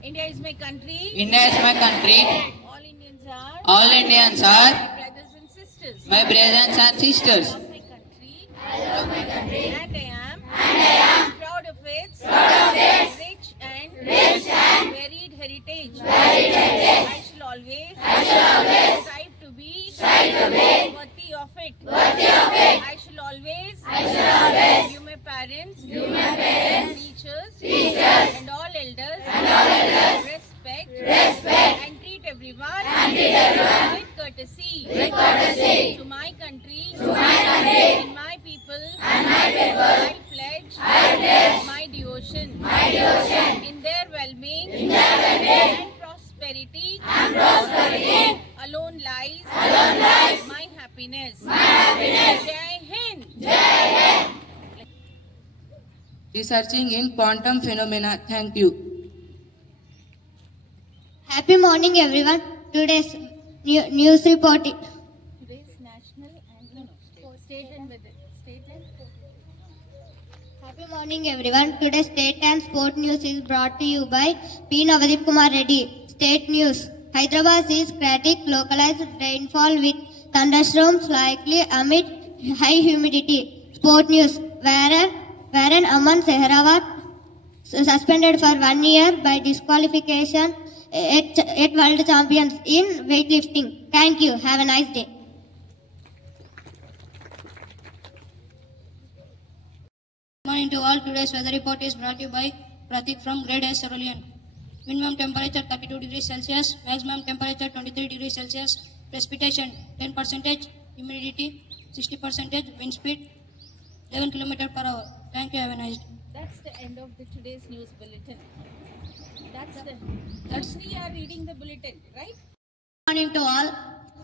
India is my country. India is my country. All Indians are. All Indians are My brothers and sisters. my brothers and sisters. I love my country. I love my country. And I am. Proud of its. Rich and varied heritage. I shall always. Strive to be. Worthy of it. I shall always. Give my parents. Teachers. And all elders. Respect. And treat everyone. With courtesy. To my country. And my people. I pledge. My devotion. In their well-being. And prosperity. Alone lies. My happiness. Jai Hind. Researching in quantum phenomena. Thank you. Happy morning, everyone. Today's news reporting. Today's national and state and weather. Happy morning, everyone. Today's state and sport news is brought to you by P. Navadip Kumar Reddy. State news. Hyderabad is static localized rainfall with thunderstorms likely amid high humidity. Sport news. Warren Aman Sehrawat suspended for 1 year by disqualification at World Champions in weightlifting. Thank you. Have a nice day. Good morning to all. Today's weather report is brought to you by Pratik from Grade-VIII Cerulean. Minimum temperature 32 degrees Celsius, maximum temperature 23 degrees Celsius, precipitation 10%, humidity 60%, wind speed 11 km per hour. Thank you. Have a nice day. That's the end of today's news bulletin. We are reading the bulletin, right? Good morning to all.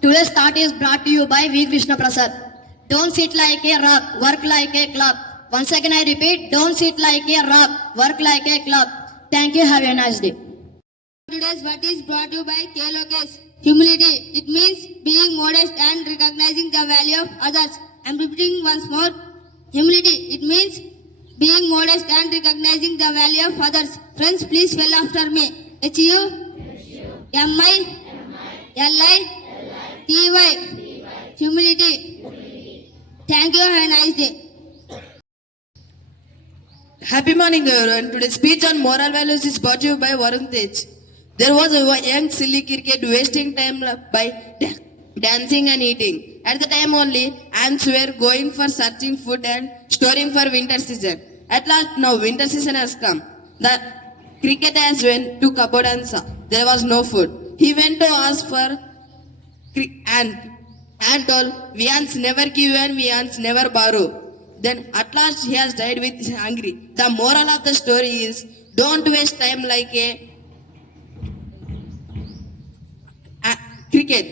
Today's thought is brought to you by V. Krishna Prasad. Don't sit like a rock, work like a clock. Once again I repeat, don't sit like a rock, work like a clock. Thank you. Have a nice day. Today's what is brought to you by K. Lokesh. Humility. It means being modest and recognizing the value of others. I'm repeating once more. Humility. It means being modest and recognizing the value of others. Friends, please spell after me. Humility. Humility. Thank you. Have a nice day. Happy morning, everyone. Today's speech on moral values is brought to you by Varun Tej. There was a young silly cricket wasting time by dancing and eating. At the time only, ants were going for searching food and storing for winter season. At last, now winter season has come. The cricket has went to cupboard and saw there was no food. He went to ask for ant told, "We ants never give and we ants never borrow." Then at last he has died with hungry. The moral of the story is, don't waste time like a cricket.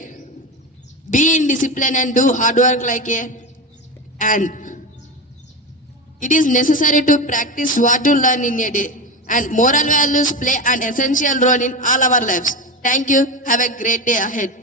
Be in discipline and do hard work like a ant. It is necessary to practice what you learn in a day. And moral values play an essential role in all our lives. Thank you. Have a great day ahead.